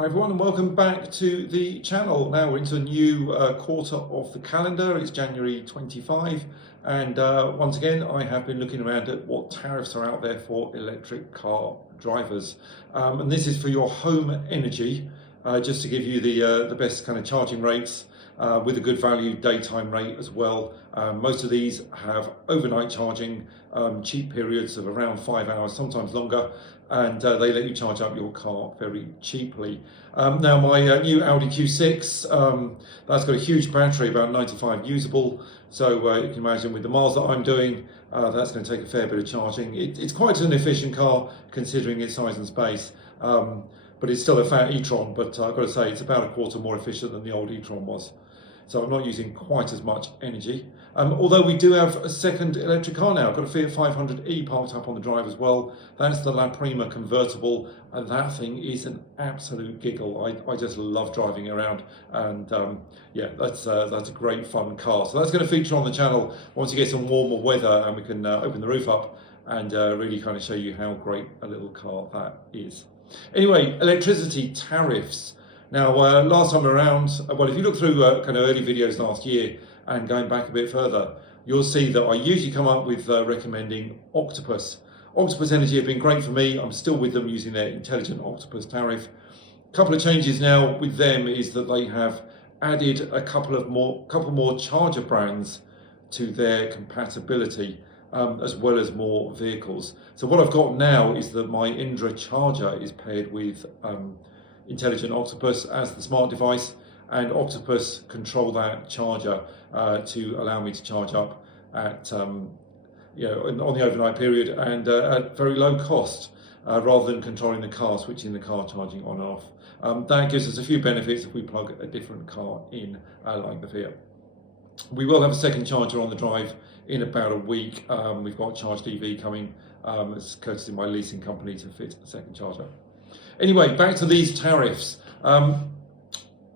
Hi everyone and welcome back to the channel. Now we're into a new quarter of the calendar. It's January 25 and once again I have been looking around at what tariffs are out there for electric car drivers, and this is for your home energy, just to give you the best kind of charging rates with a good value daytime rate as well. Most of these have overnight charging, cheap periods of around 5 hours, sometimes longer, and they let you charge up your car very cheaply. Now my new Audi Q6, that's got a huge battery, about 95 usable, so you can imagine with the miles that I'm doing, that's going to take a fair bit of charging. It's quite an efficient car considering its size and space, but it's still a fat e-tron, but I've got to say it's about a quarter more efficient than the old e-tron was. So I'm not using quite as much energy. Although we do have a second electric car now. I've got a Fiat 500e parked up on the drive as well. That's the La Prima convertible, and that thing is an absolute giggle. I just love driving around, and yeah, that's a great fun car. So that's going to feature on the channel once you get some warmer weather and we can open the roof up and really kind of show you how great a little car that is. Anyway, electricity tariffs. Now, last time around, well, if you look through kind of early videos last year and going back a bit further, you'll see that I usually come up with recommending Octopus. Octopus Energy have been great for me. I'm still with them using their intelligent Octopus tariff. A couple of changes now with them is that they have added a couple more charger brands to their compatibility, as well as more vehicles. So what I've got now is that my Indra charger is paired with Intelligent Octopus as the smart device, and Octopus control that charger to allow me to charge up at on the overnight period and at very low cost, rather than controlling the car, switching the car charging on and off. That gives us a few benefits if we plug a different car in, like the Fiat. We will have a second charger on the drive in about a week. We've got Charged EV coming as courtesy of my leasing company to fit a second charger. Anyway, back to these tariffs.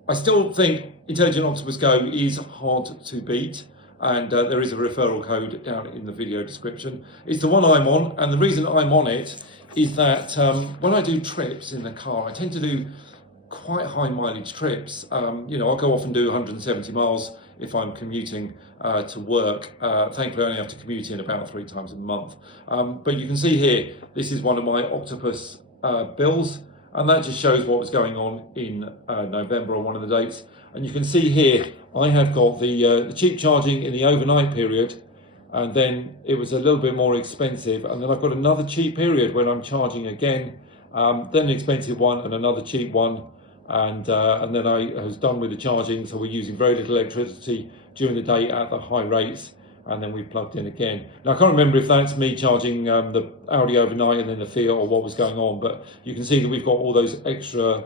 I still think Intelligent Octopus Go is hard to beat, and there is a referral code down in the video description. It's the one I'm on, and the reason I'm on it is that when I do trips in the car, I tend to do quite high mileage trips. I'll go off and do 170 miles if I'm commuting to work. Thankfully, I only have to commute in about 3 times a month. But you can see here, this is one of my Octopus bills, and that just shows what was going on in November on one of the dates. And you can see here I have got the cheap charging in the overnight period, and then it was a little bit more expensive, and then I've got another cheap period when I'm charging again, then an expensive one and another cheap one, and then I was done with the charging, so we're using very little electricity during the day at the high rates, and then we plugged in again. Now I can't remember if that's me charging the Audi overnight and then the Fiat or what was going on, but you can see that we've got all those extra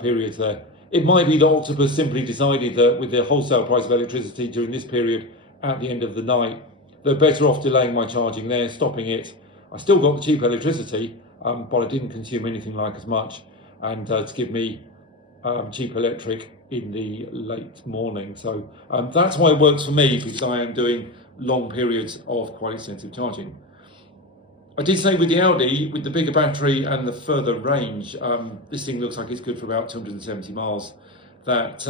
periods there. It might be that Octopus simply decided that with the wholesale price of electricity during this period at the end of the night, they're better off delaying my charging there, stopping it. I still got the cheap electricity, but I didn't consume anything like as much, and to give me cheap electric in the late morning. So that's why it works for me, because I am doing long periods of quite extensive charging. I did say with the Audi, with the bigger battery and the further range, this thing looks like it's good for about 270 miles, that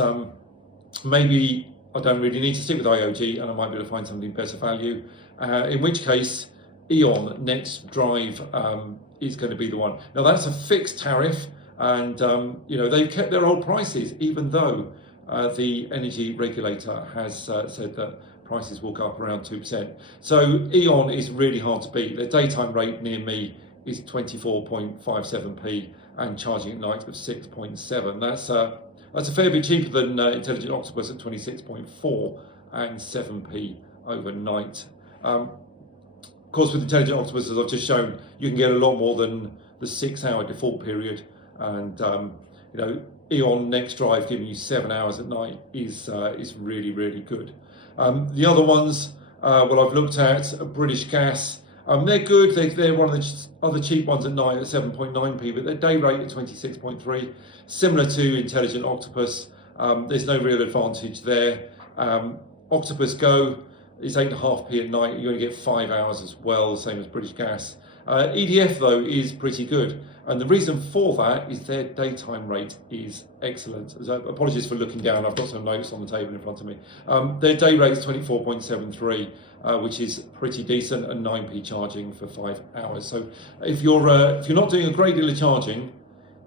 maybe I don't really need to stick with IOG and I might be able to find something better value, in which case EON Next Drive is going to be the one. Now that's a fixed tariff, and they've kept their old prices, even though the energy regulator has said that prices will go up around 2%. So EON is really hard to beat. The daytime rate near me is 24.57p and charging at night of 6.7. That's a fair bit cheaper than Intelligent Octopus at 26.4 and 7p overnight. Of course, with Intelligent Octopus, as I've just shown, you can get a lot more than the 6-hour default period, and EON Next Drive giving you 7 hours at night is really, really good. The other ones, I've looked at British Gas. They're good. They're one of the other cheap ones at night at 7.9p, but their day rate at 26.3, similar to Intelligent Octopus. There's no real advantage there. Octopus Go is 8.5p at night. You only get 5 hours as well, same as British Gas. EDF though is pretty good, and the reason for that is their daytime rate is excellent. So apologies for looking down, I've got some notes on the table in front of me. Their day rate is 24.73, which is pretty decent, and 9p charging for 5 hours. So if you're not doing a great deal of charging,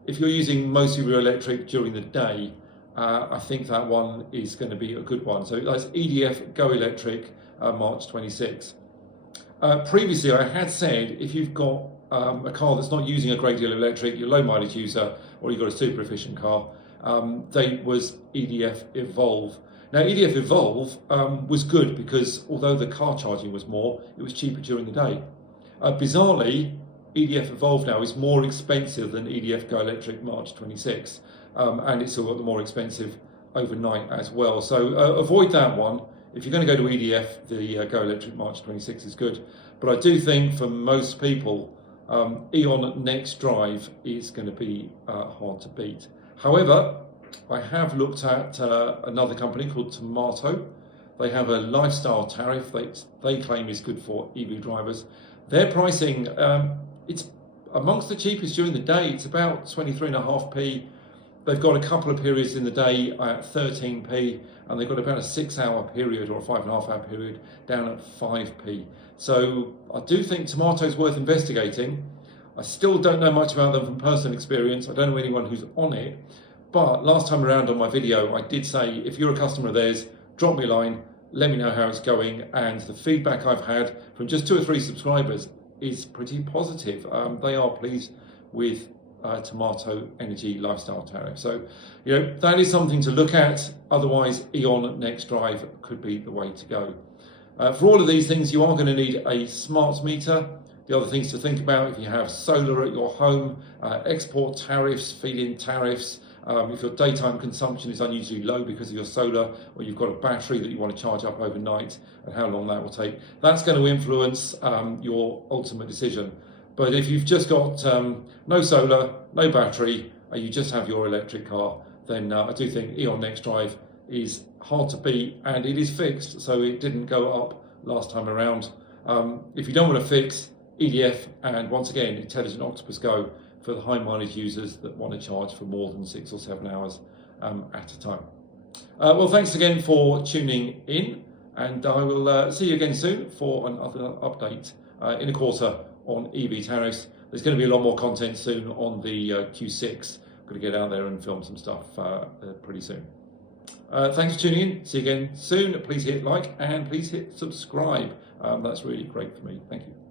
if you're using most of your electric during the day, I think that one is going to be a good one. So that's EDF Go Electric, March 26. Previously, I had said if you've got a car that's not using a great deal of electric, you're a low mileage user, or you've got a super efficient car, was EDF Evolve. Now, EDF Evolve was good because although the car charging was more, it was cheaper during the day. Bizarrely, EDF Evolve now is more expensive than EDF Go Electric March 26, and it's all the more expensive overnight as well. So avoid that one. If you're going to go to EDF, the Go Electric March 26 is good. But I do think for most people, EON Next Drive is going to be hard to beat. However, I have looked at another company called Tomato. They have a lifestyle tariff they claim is good for EV drivers. Their pricing, it's amongst the cheapest during the day. It's about 23.5p. They've got a couple of periods in the day at 13p, and they've got about a 6-hour period or a 5.5-hour period down at 5p. So I do think Tomato's worth investigating. I still don't know much about them from personal experience. I don't know anyone who's on it. But last time around on my video, I did say, if you're a customer of theirs, drop me a line, let me know how it's going. And the feedback I've had from just 2 or 3 subscribers is pretty positive. They are pleased with Tomato Energy Lifestyle Tariff. So, that is something to look at. Otherwise, EON Next Drive could be the way to go. For all of these things, you are going to need a smart meter. The other things to think about, if you have solar at your home, export tariffs, feed-in tariffs. If your daytime consumption is unusually low because of your solar, or you've got a battery that you want to charge up overnight, and how long that will take, that's going to influence your ultimate decision. But if you've just got no solar, no battery, and you just have your electric car, then I do think EON Next Drive is hard to beat, and it is fixed, so it didn't go up last time around. If you don't want to fix, EDF, and once again, Intelligent Octopus Go for the high mileage users that want to charge for more than 6 or 7 hours at a time. Well, thanks again for tuning in, and I will see you again soon for another update in a quarter on EV tariffs. There's going to be a lot more content soon on the Q6. I'm going to get out there and film some stuff pretty soon. Thanks for tuning in. See you again soon. Please hit like and please hit subscribe. That's really great for me. Thank you.